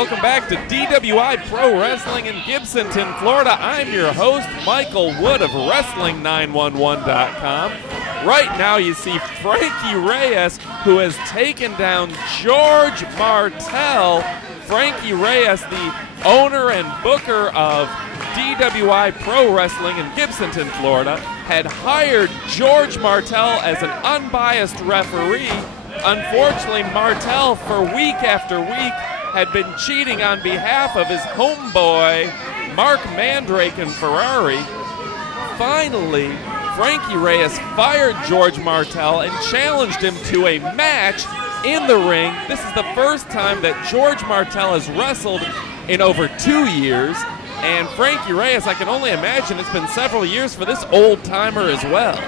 Welcome back to DWI Pro Wrestling in Gibsonton, Florida. I'm your host, Michael Wood of Wrestling911.com. Right now you see Frankie Reyes, who has taken down George Martel. Frankie Reyes, the owner and booker of DWI Pro Wrestling in Gibsonton, Florida, had hired George Martel as an unbiased referee. Unfortunately, Martel, for week after week, had been cheating on behalf of his homeboy, Marc Mandrake and Ferrari. Finally, Frankie Reyes fired George Martel and challenged him to a match in the ring. This is the first time that George Martel has wrestled in over 2 years. And Frankie Reyes, I can only imagine it's been several years for this old-timer as well.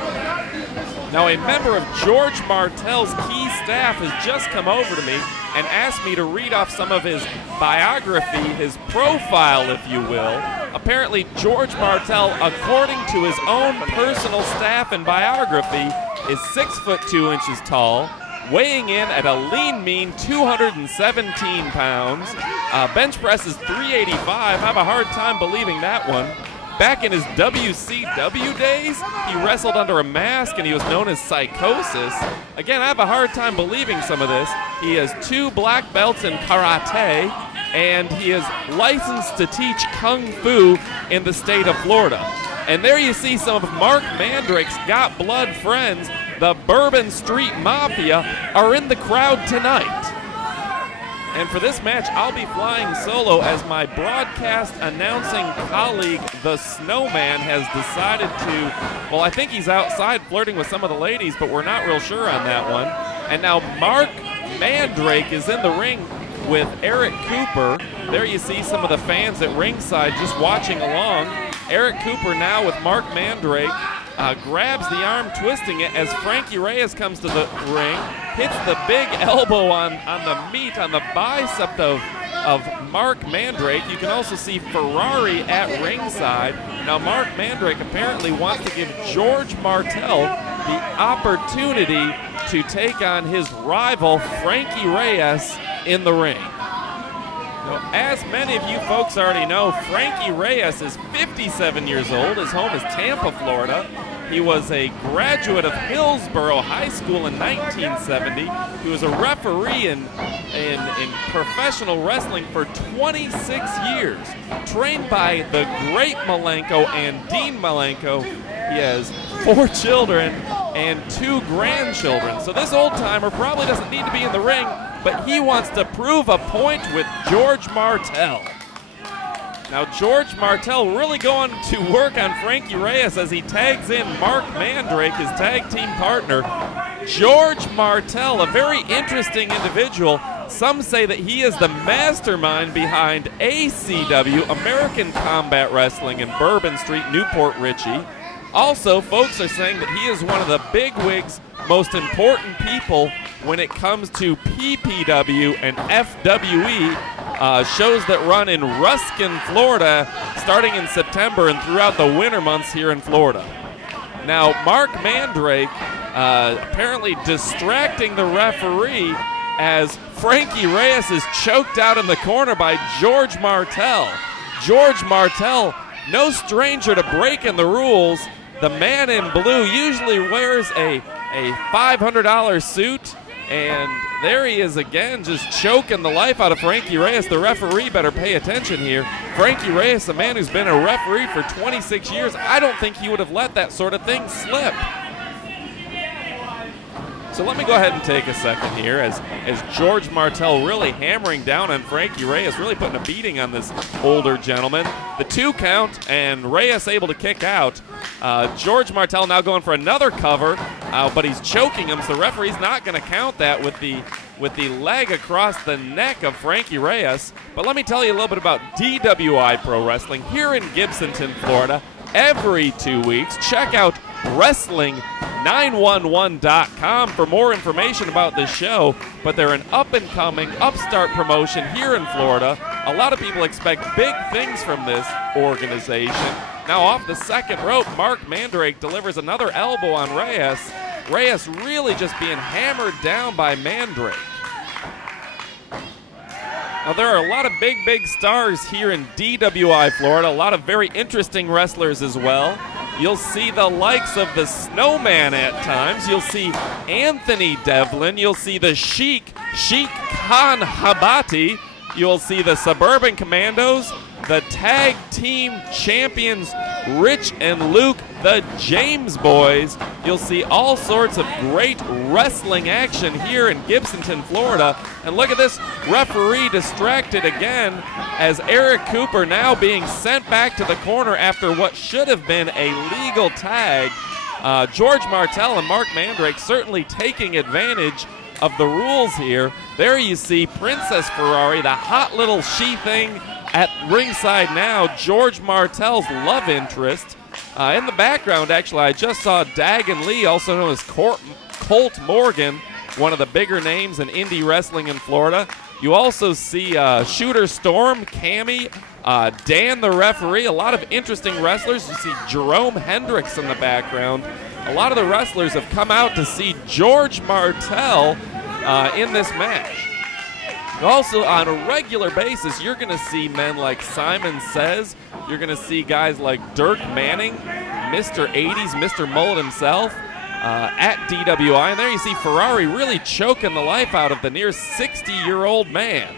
Now, a member of George Martel's key staff has just come over to me and asked me to read off some of his biography, his profile, if you will. Apparently, George Martel, according to his own personal staff and biography, is 6'2" tall, weighing in at a lean, mean 217 pounds. Bench press is 385. I have a hard time believing that one. Back in his WCW days, he wrestled under a mask and he was known as Psychosis. Again, I have a hard time believing some of this. He has 2 black belts in karate, and he is licensed to teach Kung Fu in the state of Florida. And there you see some of Marc Mandrake's Got Blood friends, the Bourbon Street Mafia, are in the crowd tonight. And for this match, I'll be flying solo as my broadcast announcing colleague, the Snowman, has decided to, well, I think he's outside flirting with some of the ladies, but we're not real sure on that one. And now Marc Mandrake is in the ring with Eric Cooper. There you see some of the fans at ringside just watching along. Eric Cooper now with Marc Mandrake. Grabs the arm, twisting it as Frankie Reyes comes to the ring, hits the big elbow on the meat, on the bicep of Marc Mandrake. You can also see Ferrari at ringside. Now Marc Mandrake apparently wants to give George Martel the opportunity to take on his rival, Frankie Reyes, in the ring. Now, as many of you folks already know, Frankie Reyes is 57 years old. His home is Tampa, Florida. He was a graduate of Hillsborough High School in 1970. He was a referee in professional wrestling for 26 years. Trained by the great Malenko and Dean Malenko. He has 4 children and 2 grandchildren. So this old-timer probably doesn't need to be in the ring, but he wants to prove a point with George Martel. Now, George Martel really going to work on Frankie Reyes as he tags in Marc Mandrake, his tag team partner. George Martel, a very interesting individual. Some say that he is the mastermind behind ACW, American Combat Wrestling, in Bourbon Street, Newport Richey. Also, folks are saying that he is one of the bigwigs, most important people when it comes to PPW and FWE, shows that run in Ruskin, Florida, starting in September and throughout the winter months here in Florida. Now, Marc Mandrake apparently distracting the referee as Frankie Reyes is choked out in the corner by George Martel. George Martel, no stranger to breaking the rules. The man in blue usually wears a $500 suit, and there he is again, just choking the life out of Frankie Reyes. The referee better pay attention here. Frankie Reyes, a man who's been a referee for 26 years, I don't think he would have let that sort of thing slip. So let me go ahead and take a second here as George Martel really hammering down on Frankie Reyes, really putting a beating on this older gentleman. The 2 count, and Reyes able to kick out. George Martel now going for another cover, but he's choking him, so the referee's not going to count that with the leg across the neck of Frankie Reyes. But let me tell you a little bit about DWI Pro Wrestling here in Gibsonton, Florida. Every 2 weeks, check out Wrestling911.com for more information about this show. But they're an up-and-coming, upstart promotion here in Florida. A lot of people expect big things from this organization. Now off the second rope, Marc Mandrake delivers another elbow on Reyes. Reyes really just being hammered down by Mandrake. Now, there are a lot of big stars here in DWI, Florida. A lot of very interesting wrestlers as well. You'll see the likes of the Snowman at times. You'll see Anthony Devlin. You'll see the Sheik Khan Habati. You'll see the Suburban Commandos, the tag team champions Rich and Luke, the James Boys. You'll see all sorts of great wrestling action here in Gibsonton, Florida. And look at this referee distracted again as Eric Cooper now being sent back to the corner after what should have been a legal tag. George Martel and Marc Mandrake certainly taking advantage of the rules here. There you see Princess Ferrari, the hot little she thing at ringside now, George Martel's love interest. In the background, actually, I just saw Dagon Lee, also known as Colt Morgan, one of the bigger names in indie wrestling in Florida. You also see Shooter Storm, Cammy, Dan the referee, a lot of interesting wrestlers. You see Jerome Hendricks in the background. A lot of the wrestlers have come out to see George Martel in this match. Also, on a regular basis, you're going to see men like Simon Says. You're going to see guys like Dirk Manning, Mr. 80s, Mr. Mullet himself, at DWI. And there you see Ferrari really choking the life out of the near 60-year-old man.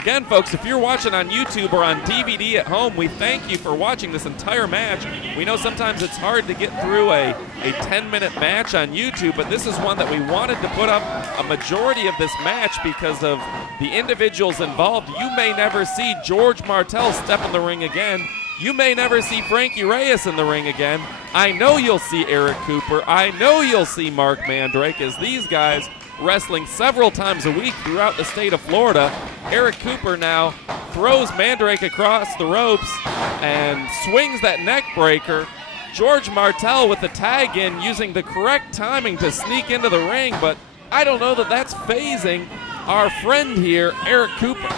Again, folks, if you're watching on YouTube or on DVD at home, we thank you for watching this entire match. We know sometimes it's hard to get through a 10-minute match on YouTube, but this is one that we wanted to put up a majority of this match because of the individuals involved. You may never see George Martel step in the ring again. You may never see Frankie Reyes in the ring again. I know you'll see Eric Cooper. I know you'll see Marc Mandrake, as these guys wrestling several times a week throughout the state of Florida. Eric Cooper now throws Mandrake across the ropes and swings that neck breaker. George Martel with the tag in, using the correct timing to sneak into the ring, but I don't know that that's phasing our friend here, Eric Cooper.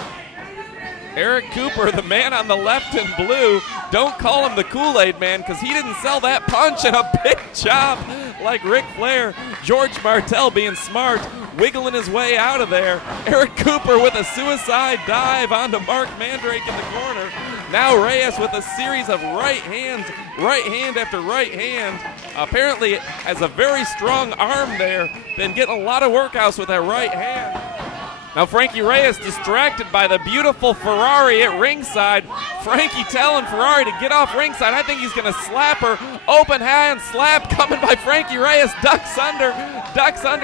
Eric Cooper, the man on the left in blue, don't call him the Kool-Aid man because he didn't sell that punch and a big chop like Ric Flair. George Martel being smart, wiggling his way out of there. Eric Cooper with a suicide dive onto Marc Mandrake in the corner. Now Reyes with a series of right hand after right hand. Apparently has a very strong arm there. Been getting a lot of workouts with that right hand. Now Frankie Reyes distracted by the beautiful Ferrari at ringside. Frankie telling Ferrari to get off ringside. I think he's going to slap her. Open hand slap coming by Frankie Reyes. Ducks under.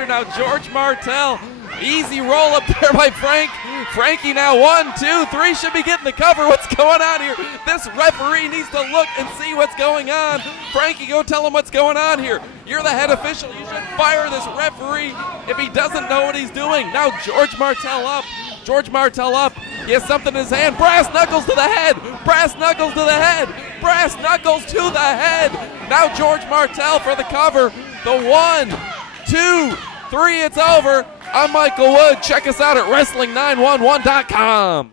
Now George Martel. Easy roll up there by Frank. Frankie now 1, 2, 3 should be getting the cover. What's going on here? This referee needs to look and see what's going on. Frankie, go tell him what's going on here. You're the head official. You should fire this referee if he doesn't know what he's doing. Now George Martel up. He has something in his hand. Brass knuckles to the head. Brass knuckles to the head. Now George Martel for the cover. The 1, 2, 3, it's over. I'm Michael Wood. Check us out at Wrestling911.com.